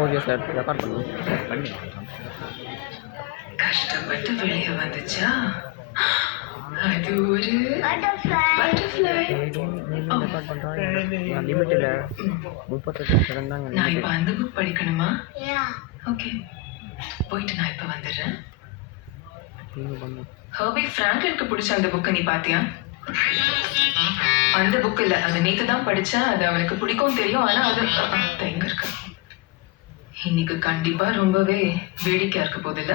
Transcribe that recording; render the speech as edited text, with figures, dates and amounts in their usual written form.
Okay sir, record பண்ணுங்க. பண்ணி கஷ்டப்பட்டு வெளியே வந்துச்சா? அது ஒரு பட்டர்ஃப்ளை. ரெக்கார்ட் பண்ணுறாங்க. லிமிட் இல்லை, 38 செகண்ட் தாங்க நான் இப்போ லிமிட். அந்த புக் படிக்கணுமா? ஓகே, போயிட்டு நான் இப்போ வந்துடுறேன். நீங்கள் பண்ணுங்க. ஹர்பி ஃப்ராங்க்லினுக்கு பிடிச்ச அந்த புக்கை நீ பாத்தியா? அந்த புக் இல்ல, அது நேத்து தான் படிச்சேன். அது அவனுக்கு பிடிக்கும் தெரியும், ஆனா அது எங்க இருக்கு? இன்னைக்கு கண்டிப்பா ரொம்பவே வேடிக்கையா இருக்க போதில்ல?